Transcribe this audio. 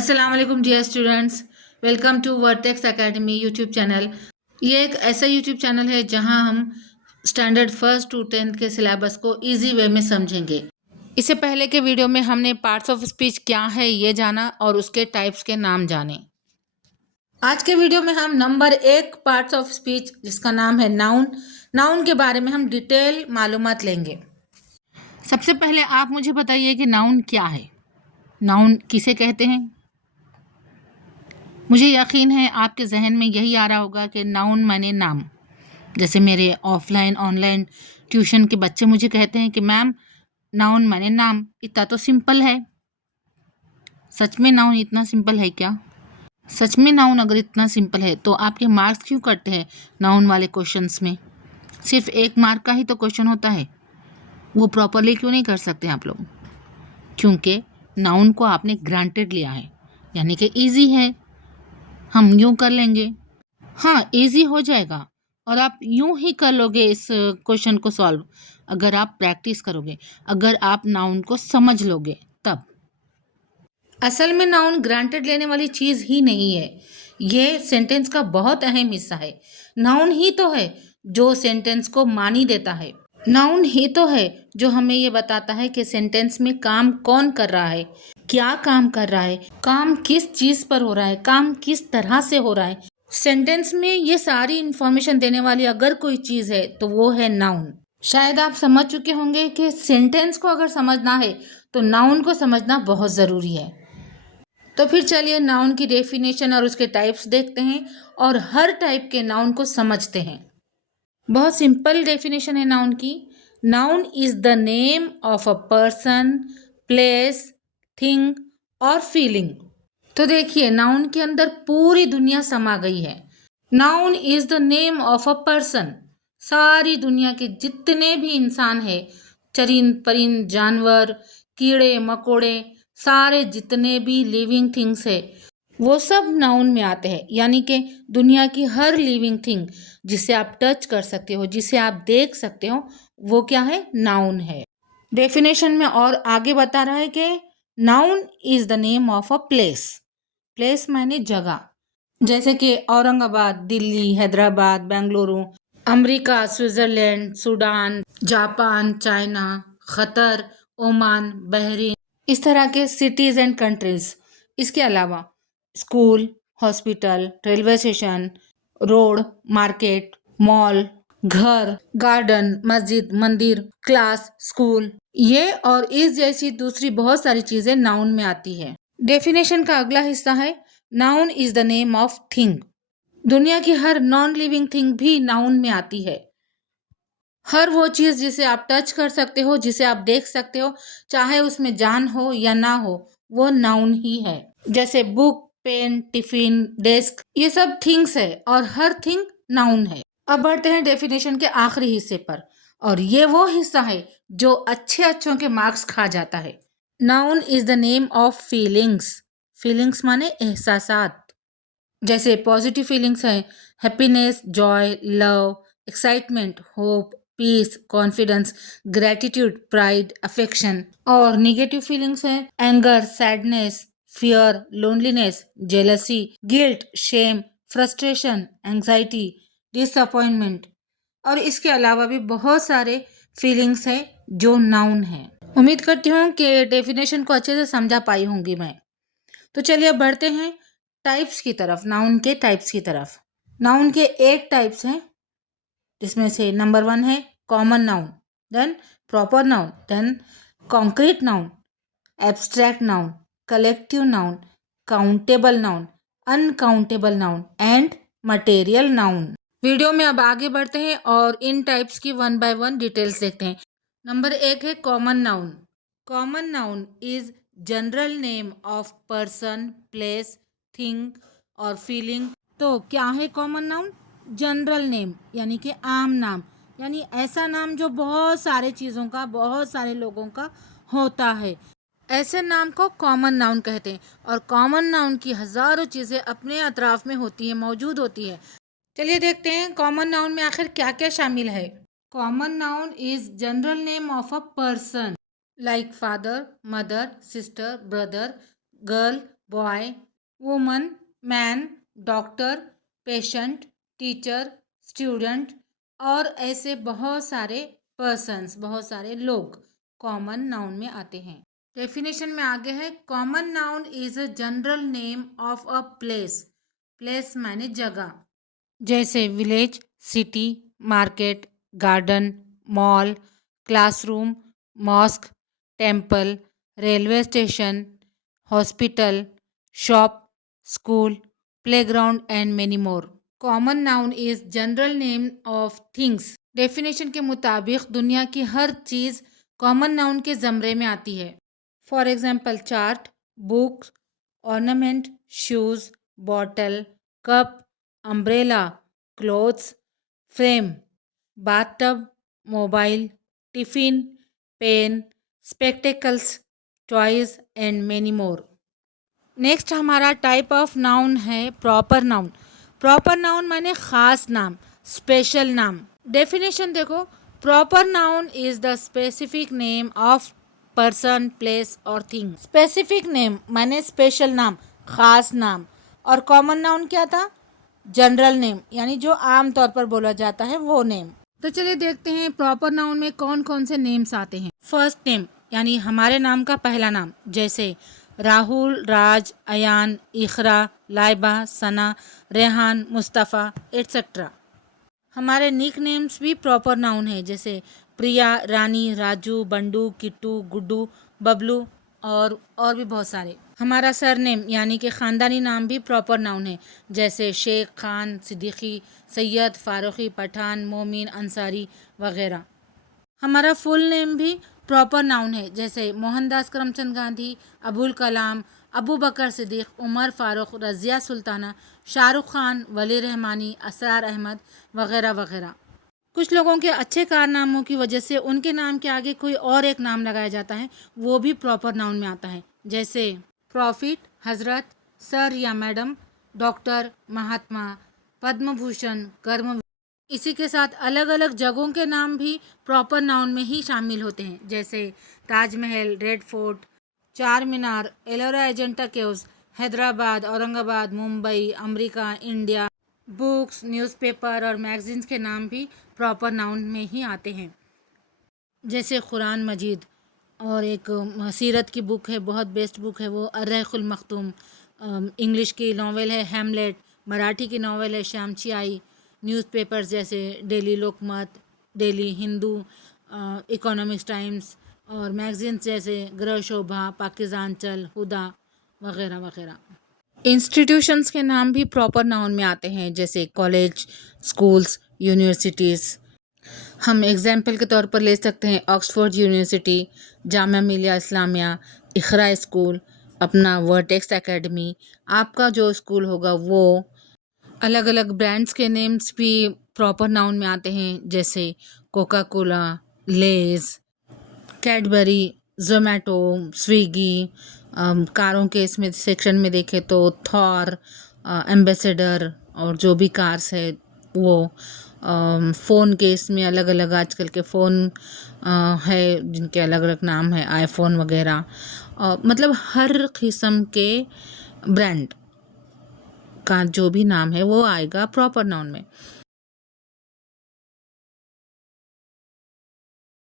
अस्सलाम वालेकुम dear students, welcome to Vertex Academy YouTube channel. ये एक ऐसा यूट्यूब चैनल है जहां हम स्टैंडर्ड फर्स्ट टू टेंथ के सिलेबस को इजी वे में समझेंगे। इससे पहले के वीडियो में हमने पार्ट्स ऑफ स्पीच क्या है ये जाना और उसके टाइप्स के नाम जाने। आज के वीडियो में हम नंबर 1 पार्ट्स ऑफ स्पीच जिसका नाम है नाउन, नाउन के बारे में हम डिटेल मालूमात लेंगे। सबसे पहले आप मुझे बताइए कि नाउन क्या है, नाउन किसे कहते हैं। मुझे यकीन है आपके जहन में यही आ रहा होगा कि नाउन माने नाम। जैसे मेरे ऑफलाइन ऑनलाइन ट्यूशन के बच्चे मुझे कहते हैं कि मैम नाउन माने नाम, इतना तो सिंपल है। सच में नाउन इतना सिंपल है क्या? सच में नाउन अगर इतना सिंपल है तो आपके मार्क्स क्यों कटते हैं नाउन वाले क्वेश्चंस में? सिर्फ 1 मार्क का ही तो क्वेश्चन होता है, वो प्रॉपरली क्यों नहीं कर सकते आप लोग? क्योंकि नाउन को आपने ग्रांटेड लिया है, यानी कि ईजी है, हम यूँ कर लेंगे। हाँ, इजी हो जाएगा और आप यूं ही कर लोगे इस क्वेश्चन को सॉल्व अगर आप प्रैक्टिस करोगे, अगर आप नाउन को समझ लोगे तब। असल में नाउन ग्रांटेड लेने वाली चीज़ ही नहीं है, ये सेंटेंस का बहुत अहम हिस्सा है। नाउन ही तो है जो सेंटेंस को मानी देता है, नाउन ही तो है जो हमें ये बताता है कि सेंटेंस में काम कौन कर रहा है, क्या काम कर रहा है, काम किस चीज़ पर हो रहा है, काम किस तरह से हो रहा है। सेंटेंस में ये सारी इंफॉर्मेशन देने वाली अगर कोई चीज़ है तो वो है नाउन। शायद आप समझ चुके होंगे कि सेंटेंस को अगर समझना है तो नाउन को समझना बहुत ज़रूरी है। तो फिर चलिए नाउन की डेफिनेशन और उसके टाइप्स देखते हैं और हर टाइप के नाउन को समझते हैं। बहुत सिंपल डेफिनेशन है नाउन की। Noun is the name of a person, place, thing और फीलिंग। तो देखिए नाउन के अंदर पूरी दुनिया समा गई है। Noun is the name of a person, सारी दुनिया के जितने भी इंसान है, चरिंद परिंद जानवर, कीड़े मकोड़े, सारे जितने भी लिविंग थिंग्स है वो सब नाउन में आते हैं। यानी कि दुनिया की हर लिविंग थिंग जिसे आप टच कर सकते हो, जिसे आप देख सकते हो, वो क्या है? नाउन है। डेफिनेशन में और आगे बता रहा है कि noun is the name of a place. Place माने जगह, जैसे कि Aurangabad, Delhi, Hyderabad, Bengaluru, America, Switzerland, Sudan, Japan, China, Qatar, Oman, Bahrain, इस तरह के सिटीज एंड कंट्रीज। इसके अलावा school, hospital, railway station, road, market, mall, घर, गार्डन, मस्जिद, मंदिर, क्लास, स्कूल, ये और इस जैसी दूसरी बहुत सारी चीजें नाउन में आती है। डेफिनेशन का अगला हिस्सा है noun is the name of thing. दुनिया की हर नॉन लिविंग थिंग भी नाउन में आती है। हर वो चीज जिसे आप टच कर सकते हो, जिसे आप देख सकते हो, चाहे उसमें जान हो या ना हो, वो नाउन ही है। जैसे बुक, पेन, टिफिन, डेस्क, ये सब थिंग्स है और हर थिंग नाउन है। अब बढ़ते हैं डेफिनेशन के आखिरी हिस्से पर, और ये वो हिस्सा है जो अच्छे अच्छों के मार्क्स खा जाता है। Noun is the name of feelings. Feelings माने एहसासात। जैसे पॉजिटिव फीलिंग्स हैं happiness, joy, love, excitement, hope, peace, confidence, gratitude, pride, affection. और निगेटिव फीलिंग्स हैं anger, sadness, fear, loneliness, jealousy, guilt, shame, frustration, anxiety, disappointment. और इसके अलावा भी बहुत सारे फीलिंग्स हैं जो नाउन हैं। उम्मीद करती हूँ कि डेफिनेशन को अच्छे से समझा पाई होंगी मैं। तो चलिए अब बढ़ते हैं टाइप्स की तरफ, नाउन के टाइप्स की तरफ। नाउन के 8 टाइप्स हैं, जिसमें से नंबर 1 है common noun, then proper noun, then concrete noun, abstract noun, collective noun, countable noun, uncountable noun and material noun. Video में अब आगे बढ़ते हैं और इन टाइप्स की 1 बाय 1 डिटेल्स देखते हैं। नंबर 1 है common noun. Common noun is general name of person, place, thing और फीलिंग। तो क्या है कॉमन नाउन? जनरल नेम यानी कि आम नाम, यानी ऐसा नाम जो बहुत सारे चीज़ों का, बहुत सारे लोगों का होता है, ऐसे नाम को कॉमन नाउन कहते हैं। और कॉमन नाउन की हज़ारों चीज़ें अपने अतराफ में होती हैं, मौजूद होती है। चलिए देखते हैं कॉमन नाउन में आखिर क्या क्या शामिल है। Common noun is general name of a person like father, mother, sister, brother, girl, boy, woman, man, doctor, patient, teacher, student और ऐसे बहुत सारे पर्सन्स, बहुत सारे लोग कॉमन नाउन में आते हैं। डेफिनेशन में आगे है, common noun is a general name of a place. Place माने जगह, जैसे village, city, market, garden, mall, classroom, mosque, temple, railway station, hospital, shop, school, playground and many more. Common noun is general name of things. Definition के मुताबिक दुनिया की हर चीज़ common noun के ज़मरे में आती है। For example chart, books, ornament, shoes, bottle, cup, umbrella, clothes, frame, bathtub, mobile, tiffin, pen, spectacles, toys and many more. Next हमारा type of noun है प्रॉपर नाउन। प्रॉपर नाउन माने ख़ास नाम, स्पेशल नाम। डेफिनेशन देखो, proper noun is the specific name of person, place और thing. Specific name माने special नाम, ख़ास नाम। और कॉमन नाउन क्या था? जनरल नेम, यानी जो आम तौर पर बोला जाता है वो नेम। तो चलिए देखते हैं प्रॉपर नाउन में कौन कौन से नेम्स आते हैं। फर्स्ट नेम यानी हमारे नाम का पहला नाम, जैसे राहुल, राज, अयान, इखरा, लाइबा, सना, रेहान, मुस्तफ़ा एट्सेट्रा। हमारे निक नेम्स भी प्रॉपर नाउन है, जैसे प्रिया, रानी, राजू, बंडू, किट्टू, गुड्डू, बबलू और भी बहुत सारे। हमारा सरनेम यानी कि ख़ानदानी नाम भी प्रॉपर नाउन है, जैसे शेख, खान, सिद्दीकी, सैयद, फ़ारूक़ी, पठान, मोमिन, अंसारी वगैरह। हमारा फुल नेम भी प्रॉपर नाउन है, जैसे मोहनदास करमचंद गांधी, अबुल कलाम, अबू बकर सिद्दीक, उमर फ़ारूक, रज़िया सुल्ताना, शाहरुख खान, वली रहमानी, असरार अहमद वगैरह वगैरह। कुछ लोगों के अच्छे कारनामों की वजह से उनके नाम के आगे कोई और एक नाम लगाया जाता है, वो भी प्रॉपर नाउन में आता है, जैसे प्रॉफिट, हजरत, सर या मैडम, डॉक्टर, महात्मा, पद्म भूषण, कर्म। इसी के साथ अलग अलग जगहों के नाम भी प्रॉपर नाउन में ही शामिल होते हैं, जैसे Taj Mahal, red fort, Charminar, Ellora Ajanta caves, Hyderabad, Aurangabad, Mumbai, America, India. Books, newspaper और मैगजीन्स के नाम भी प्रॉपर नाउन में ही आते हैं, जैसे कुरान मजीद। और एक सीरत की बुक है, बहुत बेस्ट बुक है वो, अर्रहुल मख्तूम। इंग्लिश की नावल है हैमलेट, मराठी की नावल है श्यामची आई। न्यूज़पेपर्स जैसे डेली लोकमत, डेली हिंदू, इकोनॉमिक्स टाइम्स और मैगजीन्स जैसे गृह शोभा, पाकिजांचल, हुदा वगैरह वगैरह। इंस्टीट्यूशंस के नाम भी प्रॉपर नाउन में आते हैं, जैसे कॉलेज, स्कूल्स, यूनिवर्सिटीज़। हम एग्जाम्पल के तौर पर ले सकते हैं Oxford university, Jamia Millia Islamia, इखरा school, अपना वर्टेक्स एकेडमी। आपका जो स्कूल होगा वो। अलग अलग ब्रांड्स के नेम्स भी प्रॉपर नाउन में आते हैं, जैसे कोका कोला, लेज, कैडबरी, जोमेटो, स्विगी। कारों के इसमें सेक्शन में देखें तो थॉर, एम्बेसडर और जो भी कार्स है वो। फ़ोन के इसमें अलग अलग आजकल के फ़ोन है जिनके अलग अलग नाम है, आईफोन वगैरह। मतलब हर किस्म के ब्रांड का जो भी नाम है वो आएगा प्रॉपर नाउन में।